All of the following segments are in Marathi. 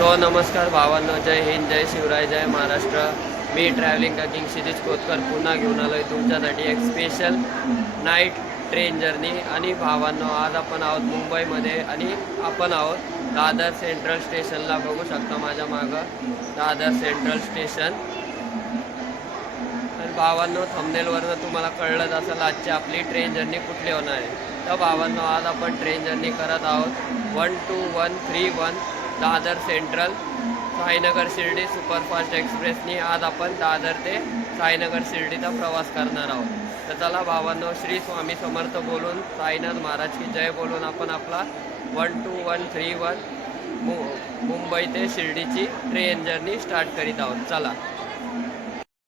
नमस्कार भावांनो, जय हिंद, जय शिवराय, जय महाराष्ट्र. मी ट्रॅव्हलिंग किंग क्षितिज खोतकर पुन्हा घेऊन आलो आहे तुमच्यासाठी एक स्पेशल नाईट ट्रेन जर्नी. आणि भावांनो, आज आपण आहोत मुंबईमध्ये आणि आपण आहोत दादर सेंट्रल स्टेशनला. बघू शकता माझ्या मागं दादर सेंट्रल स्टेशन. तर भावांनो, थंबनेलवरनं तुम्हाला कळलंच असेल आजची आपली ट्रेन जर्नी कुठली होणार आहे. तर भावांनो, आज आपण ट्रेन जर्नी करत आहोत 12131 दादर सेंट्रल साईनगर शिर्डी सुपरफास्ट एक्सप्रेसनी. आज आपण दादर ते साईनगर शिर्डीचा प्रवास करणार आहोत. तर चला भावांनो, श्री स्वामी समर्थ बोलून, साईनाथ महाराज की जय बोलून आपण आपला 12131 मुंबई ते शिर्डीची ट्रेन जर्नी स्टार्ट करीत आहोत. चला,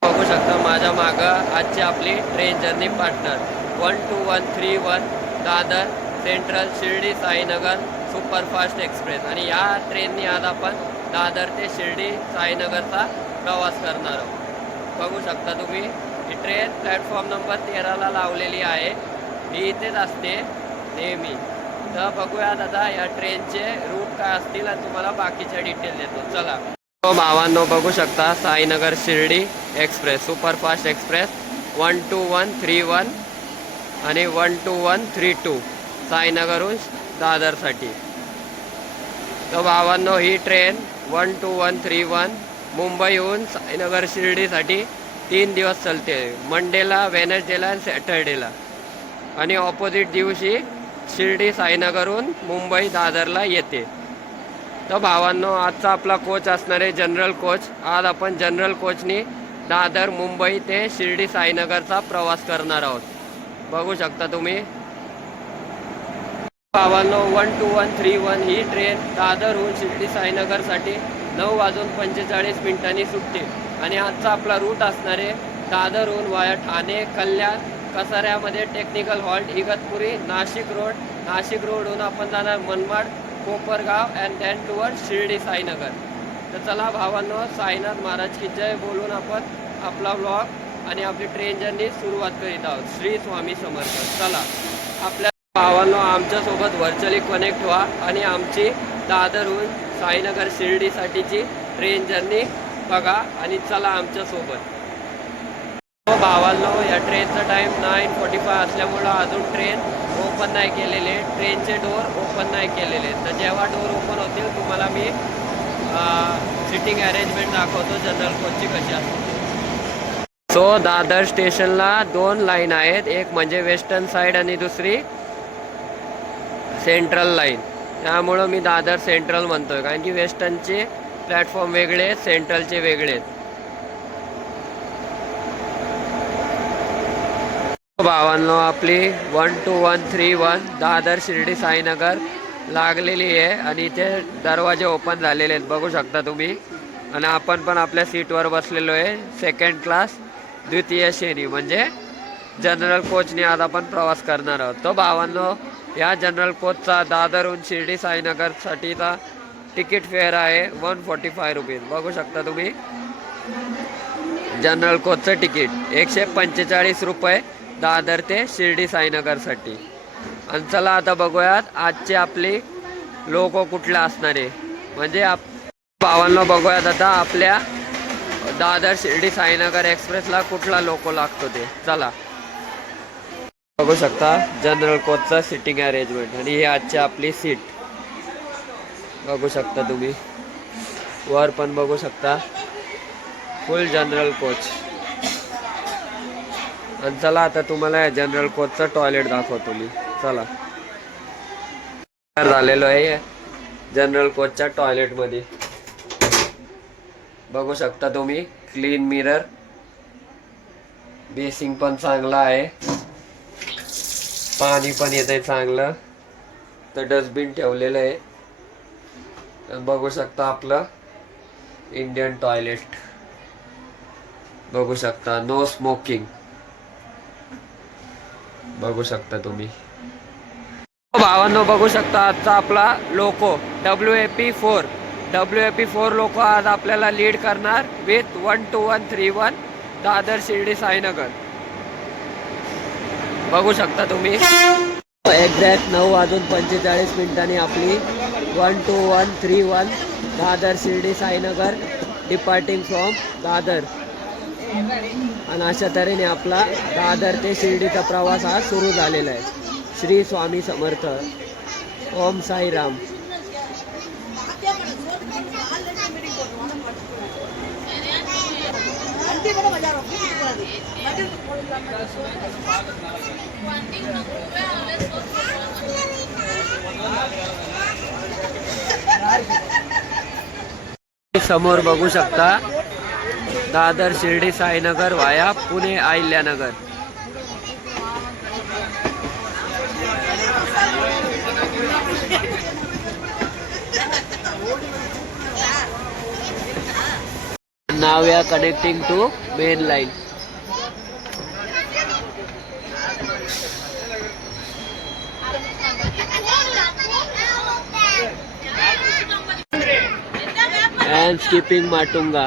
बघू शकता माझ्या मागं आजची आपली train journey partner 12131 Dadar central Shirdi Sainagar superfast express. आणि या ट्रेननी आज आपण दादर ते शिर्डी साईनगरचा प्रवास करणार आहोत. बघू शकता तुम्ही, ही ट्रेन प्लॅटफॉर्म नंबर 13ला लावलेली आहे. ही इथेच असते नेहमी. तर बघूयात आता या ट्रेनचे रूट काय असतील आणि तुम्हाला बाकीच्या डिटेल देतो. चला भावांनो, बघू शकता Sainagar Shirdi express superfast express 12131 आणि 12132 साईनगरहून दादरसाठी. तर भावांनो, ही ट्रेन 12131 मुंबईहून साईनगर शिर्डीसाठी 3 दिवस चालते. मंडेला, वेनसडेला आणि सॅटर्डेला. आणि ऑपोजिट दिवशी शिर्डी साईनगरहून मुंबई दादरला येते. तर भावांनो, आजचा आपला कोच असणार आहे जनरल कोच. आज आपण जनरल कोचनी दादर मुंबई ते शिर्डी साईनगरचा प्रवास करणार आहोत. बघू शकता तुम्ही भावांनो, 12131 ही ट्रेन दादरहून शिर्डी साईनगरसाठी 9:45 सुटते. आणि आजचा आपला रूट असणार आहे दादरहून वाया ठाणे, कल्याण, कसाऱ्यामध्ये टेक्निकल हॉल्ट, इगतपुरी, नाशिक रोडहून आपण जाणार Manmad, Kopargaon and then toward Shirdi Sainagar. तर चला भावांनो, साईनाथ महाराज की जय बोलून आपण आपला ब्लॉग आणि आपली ट्रेन जर्नी सुरुवात करीत आहोत. श्री स्वामी समर्थ. चला आपल्या भावांनो, आमच्यासोबत व्हर्च्युअली कनेक्ट व्हा आणि आमची दादरहून साईनगर शिर्डीसाठीची ट्रेन जर्नी बघा आणि चला आमच्यासोबत. भावांनो, या ट्रेनचा टाईम 9:45 असल्यामुळं अजून ट्रेन ओपन नाही केलेले, ट्रेनचे डोर ओपन नाही केलेले. तर जेव्हा डोर ओपन होतील तुम्हाला मी सिटिंग अरेंजमेंट दाखवतो जनरल कोचची कशी असते. दादर स्टेशनला 2 लाईन आहेत, एक म्हणजे वेस्टर्न साईड आणि दुसरी सेंट्रल लाईन. त्यामुळं मी दादर सेंट्रल म्हणतोय, कारण की वेस्टर्नचे प्लॅटफॉर्म वेगळे आहेत, सेंट्रलचे वेगळे आहेत. भावांनो, आपली 12131 दादर शिर्डी साईनगर लागलेली आहे आणि इथे दरवाजे ओपन झालेले आहेत. बघू शकता तुम्ही. आणि आपण पण आपल्या सीटवर बसलेलो आहे, सेकंड क्लास द्वितीय श्रेणी म्हणजे जनरल कोचने आज आपण प्रवास करणार आहोत. तो भावांनो, या जनरल कोचचा दादरहून शिर्डी साईनगरसाठीचा तिकीट फेअर आहे 145 रुपीज. बघू शकता तुम्ही, जनरल कोचचं तिकीट 145 रुपये दादर ते शिर्डी साईनगरसाठी. आणि चला आता बघूयात आजचे आपली लोको कुठला असणार आहे. म्हणजे भावांनो, बघूयात आता आपल्या दादर शिर्डी साईनगर एक्सप्रेसला कुठला लोको लागतो ते. चला बघू शकता जनरल कोचचा सिटिंग अरेंजमेंट. आणि ही आजची आपली सीट बघू शकता तुम्ही. वर पण बघू शकता फुल जनरल कोच. आणि चला आता तुम्हाला जनरल कोचचं टॉयलेट दाखवतो मी. चला, झालेलो आहे जनरल कोचच्या टॉयलेटमध्ये. बघू शकता तुम्ही, क्लीन मिरर, बेसिंग पण चांगला आहे, पाणी पण येत आहे चांगलं. तर डस्टबिन ठेवलेलं आहे. बघू शकता आपलं इंडियन टॉयलेट. बघू शकता नो स्मोकिंग. बघू शकता तुम्ही. भावांनो, बघू शकता आजचा आपला लोको WAP4 लोको आज आपल्याला लीड करणार विथ 12131 दादर शिर्डी साईनगर. बघू शकता तुम्ही. एक्झॅक्ट 9:45 आपली 12131 दादर शिर्डी साईनगर डिपार्टिंग फ्रॉम दादर. आणि अशा तऱ्हेने आपला दादर ते शिर्डीचा प्रवास हा सुरू झालेला आहे. श्री स्वामी समर्थ. ओम साईराम. समोर बघू शकता दादर शिर्डी साईनगर वाया Pune Ahilyanagar. Now we are connecting to main line. And skipping Matunga.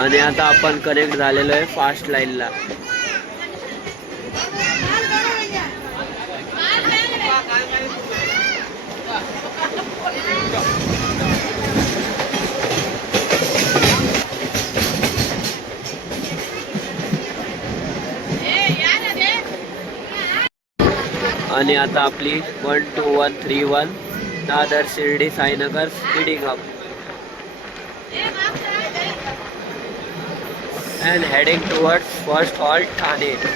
आणि आता आपण कनेक्ट झालेलो आहे फास्ट लाईनला. आणि आता आपली 12131 Dadar Shirdi Sainagar speeding up and heading towards first halt Thane.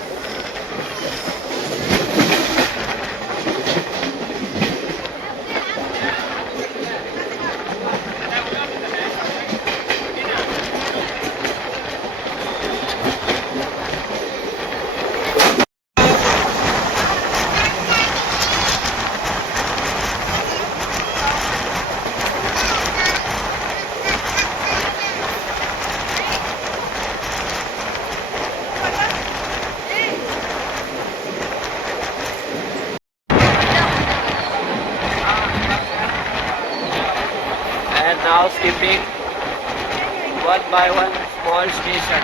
Now skipping one by one small station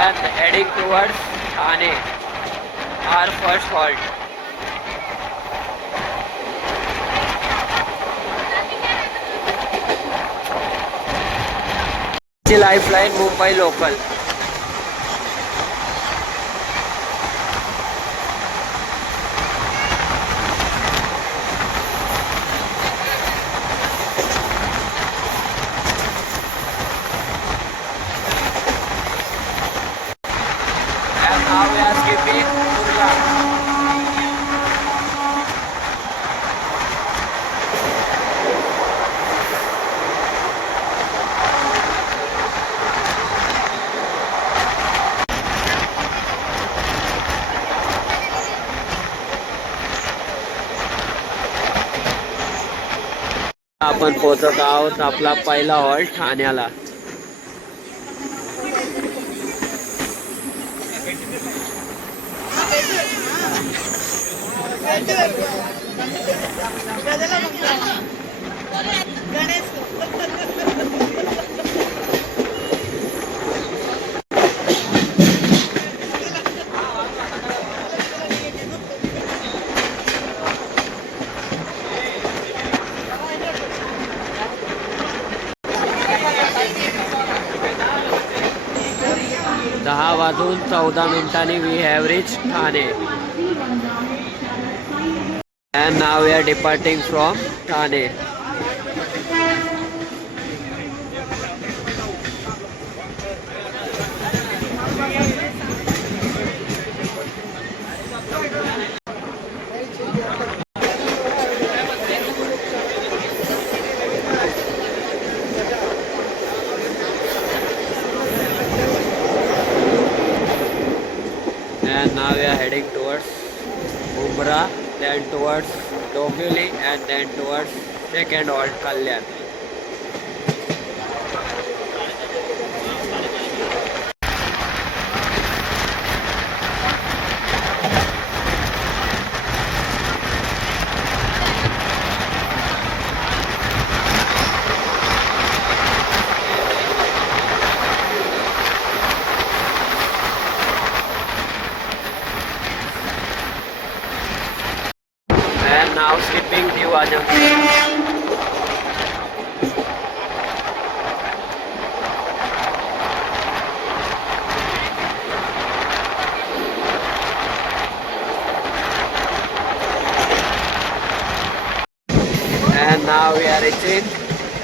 and heading towards Thane, our first halt. Lifeline Mumbai local. Now we are skipping Kurla. आपण पोहोचत आहोत आपला पहिला हॉल्ट ठाण्याला. दहा वाजून 14 मिनिटांनी we have reached Thane. And now we are departing from Thane. And now we are heading towards Mumra, then towards Dombivli, and then towards second halt Kalyan.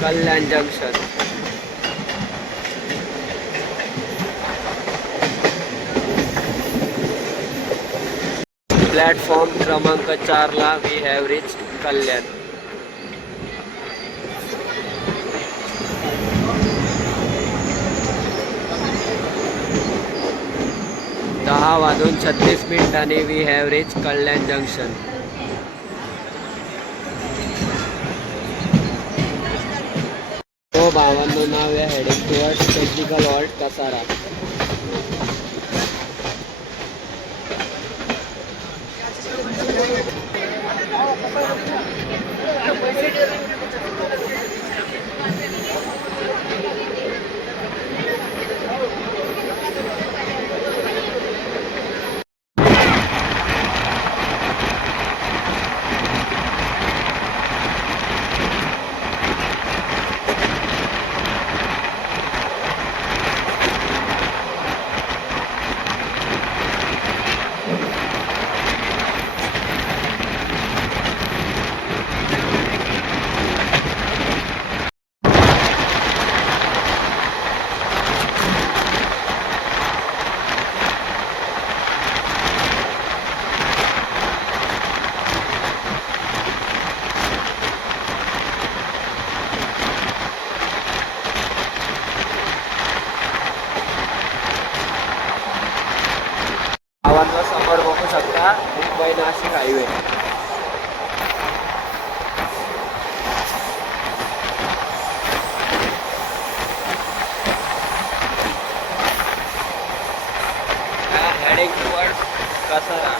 Kalyan junction. Platform क्रमांक 4 ला we have reach Kalyan. 10:36 we have reach Kalyan junction. तो भावांनो नाव आहे heading towards technical halt Kasara. समोर बघू शकता Mumbai Nashik highway. Heading towards Kasara.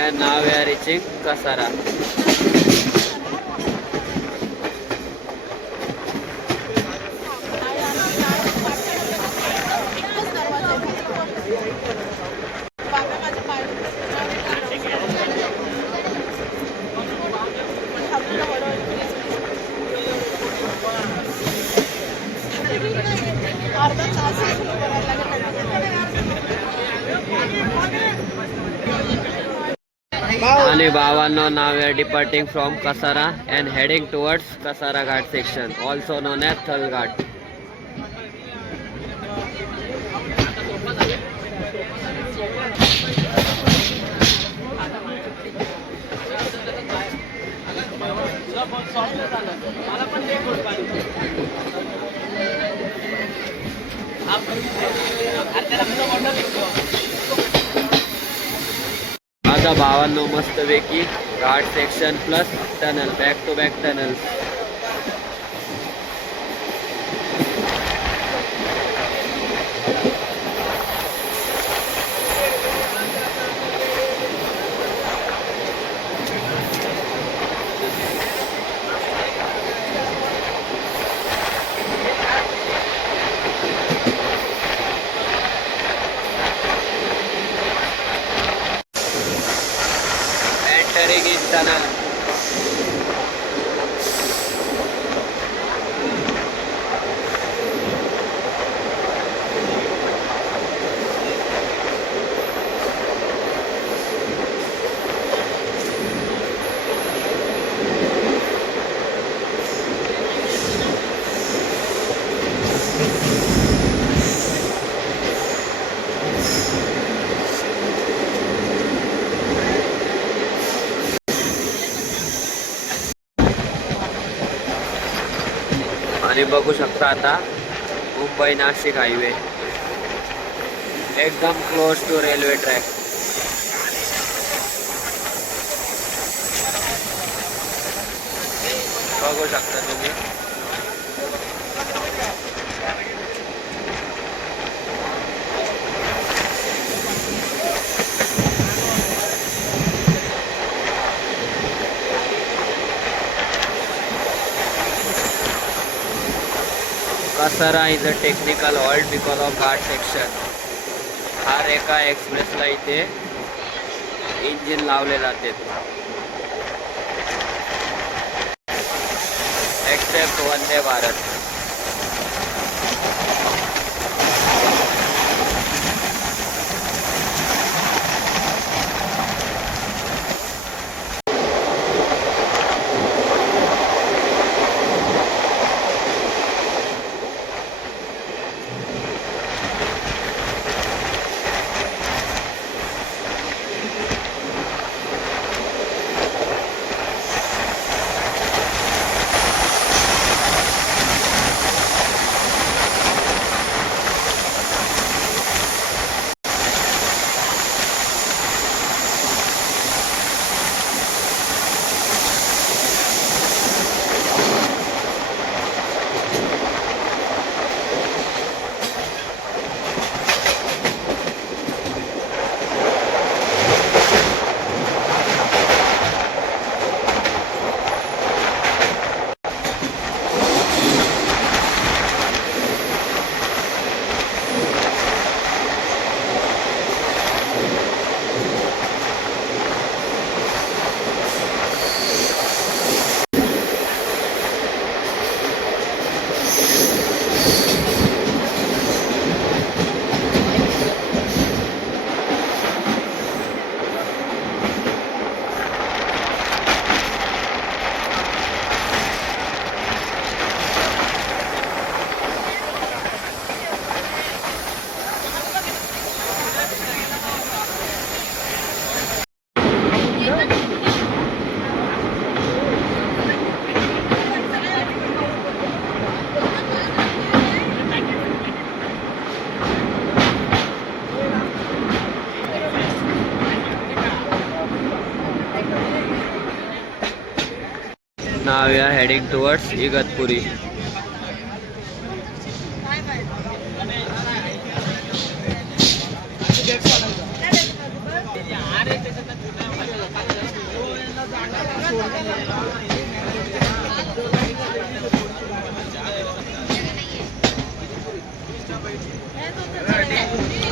And now we are reaching Kasara. आणि भावांनो नाव आहे departing from Kasara and heading towards Kasara Ghat section, also known as Thal Ghat. आता भावांनो मस्तपैकी ghat section plus tunnel, back to back tunnel. Entering in tunnel. आणि बघू शकता आता मुंबई नाशिक हायवे एकदम क्लोज टू रेल्वे ट्रॅक. बघू शकता तुम्ही. Kasara is a technical halt because of ghat section. हर एका एक्सप्रेसला इथे इंजिन लावले जाते. Except Vande Bharat. Now we are heading towards Igatpuri.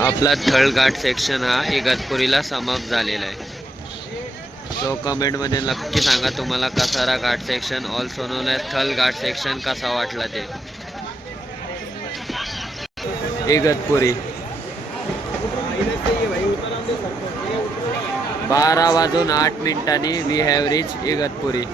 आपला थळघाट सेक्शन हा इगतपुरीला समाप्त झालेला आहे. सो कमेंटमध्ये नक्की सांगा तुम्हाला Kasara Ghat section also known as Thal Ghat section कसा वाटला ते. Igatpuri 12:08 we have reach Igatpuri.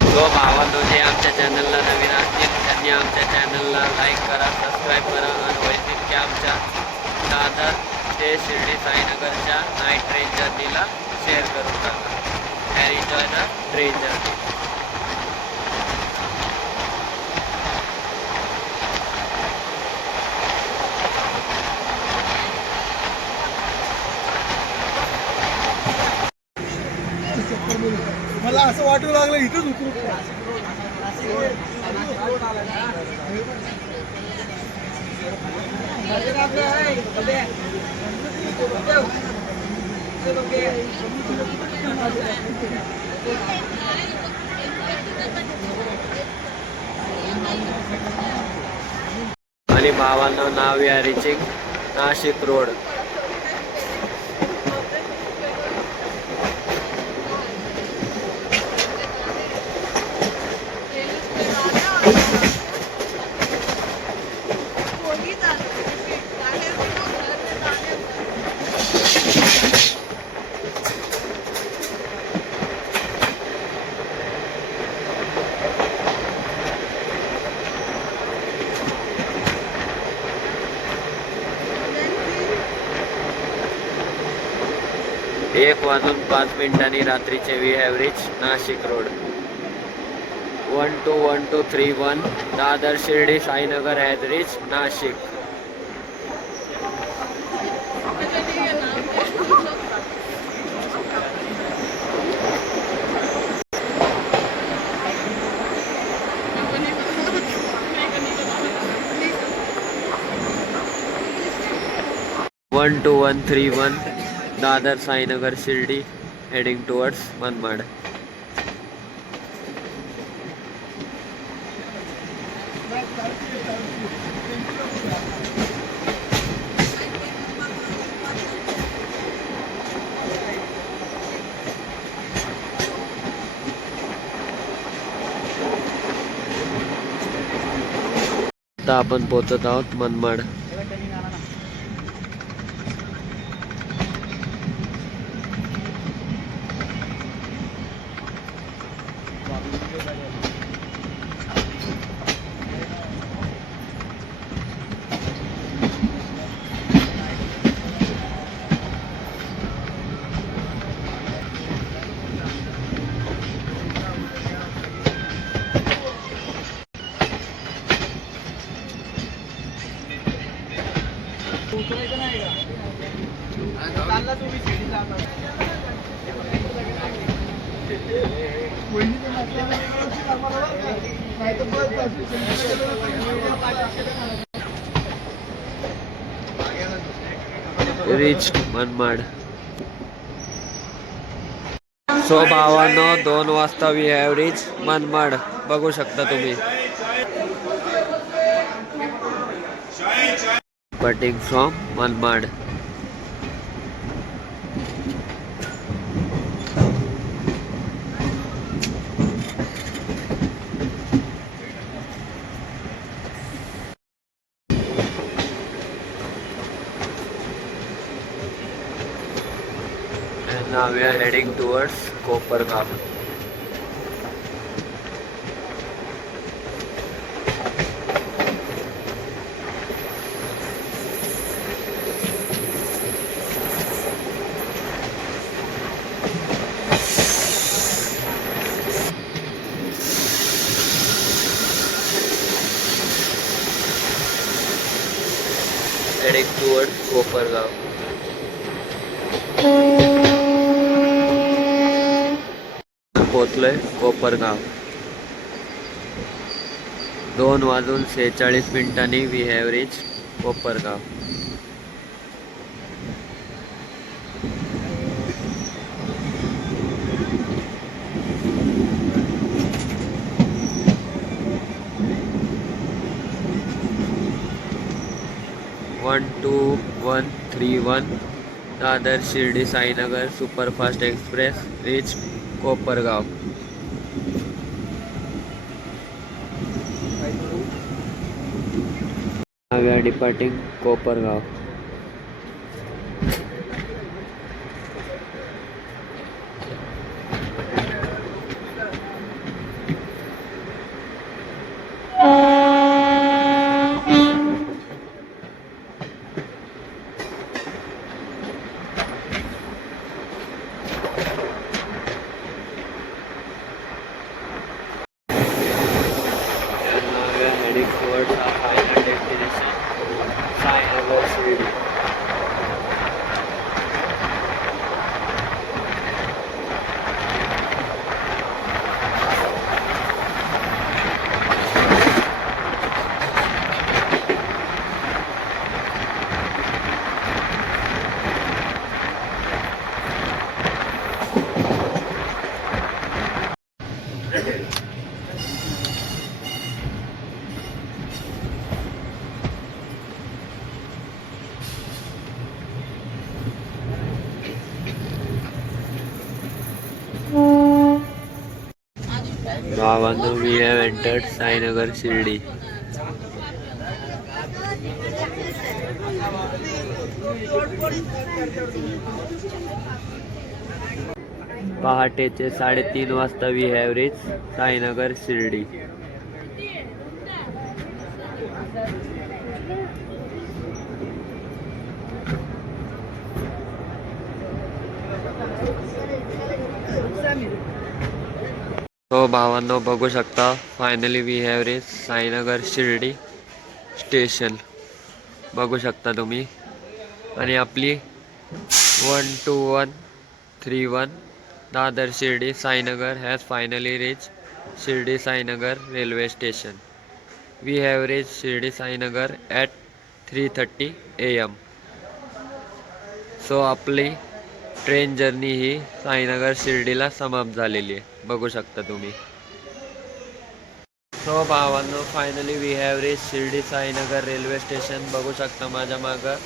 जो भावांनो जे आमच्या चॅनलला नवीन असतील त्यांनी आमच्या चॅनलला लाईक करा, सबस्क्राईब करा आणि वैशिष्ट्य की आमच्या दादर ते शिर्डी साईनगरच्या नाईट ट्रेन जर्नीला शेअर करून टाका. And enjoy the train journey. मला असं वाटू लागलं इथंच उतरू. आणि भावांना नाव या रिचिंग नाशिक रोड. एक वाजून 5 मिनिटांनी रात्रीचे we have reach Nashik road. 121231 Dadar Shirdi Sainagar has reach Nashik. 12131 Dadar Sainagar Shirdi heading towards Manmad. आता आपण पोहोचत आहोत मनमाड. रिच मनमाड. सो भावांनो 2 वाजता वी हॅव रिच मनमाड. बघू शकता तुम्ही. Cutting from Manmad. And now we are heading towards Kopargaon. Heading towards Kopargaon. पोचलोय Kopargaon. 2:46 we have reach Kopargaon. One 12131 Dadar Shirdi Sainagar superfast express reach Kopargaon. Now we are departing Kopargaon. Heading towards our final destination, Sainagar Shirdi. भावांनो we have entered Sainagar Shirdi. पहाटेचे 3:30 वाजता we have reach Sainagar Shirdi. तो भावांनो बघू शकता finally we have reach Sainagar Shirdi station. बघू शकता तुम्ही. आणि आपली 12131 Dadar Shirdi Sainagar has finally reach Shirdi Sainagar railway station. We have reach Shirdi Sainagar at 3:30 AM. So आपली ट्रेन जर्नी ही साईनगर शिर्डीला समाप्त झालेली आहे, बघू शकता तुम्ही. सो भावांनो, finally we have reach Shirdi Sainagar railway station. बघू शकता माझ्या मागं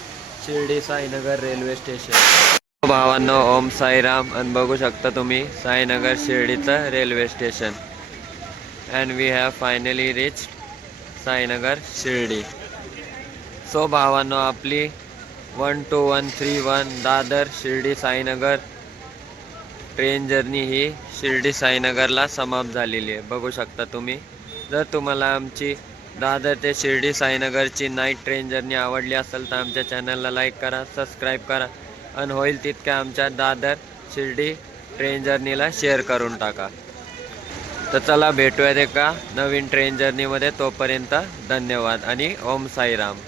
शिर्डी साईनगर रेल्वे स्टेशन. भावांनो, ओम साईराम. आणि बघू शकता तुम्ही साईनगर शिर्डीचं railway station. And we have finally reach Sainagar Shirdi. So भावांनो, आपली 12131 दादर शिर्डी साईनगर ट्रेन जर्नी ही शिर्डी साईनगरला समाप्त झालेली आहे, बघू शकता तुम्ही. जर तुम्हाला आमची दादर ते शिर्डी साईनगरची नाईट ट्रेन जर्नी आवडली असेल तर आमच्या चॅनलला लाईक करा, सबस्क्राईब करा आणि होईल तितक्या आमच्या दादर शिर्डी ट्रेन जर्नीला शेअर करून टाका. तर चला भेटूयात एका नवीन ट्रेन जर्नीमध्ये. तोपर्यंत धन्यवाद आणि ओम साईराम.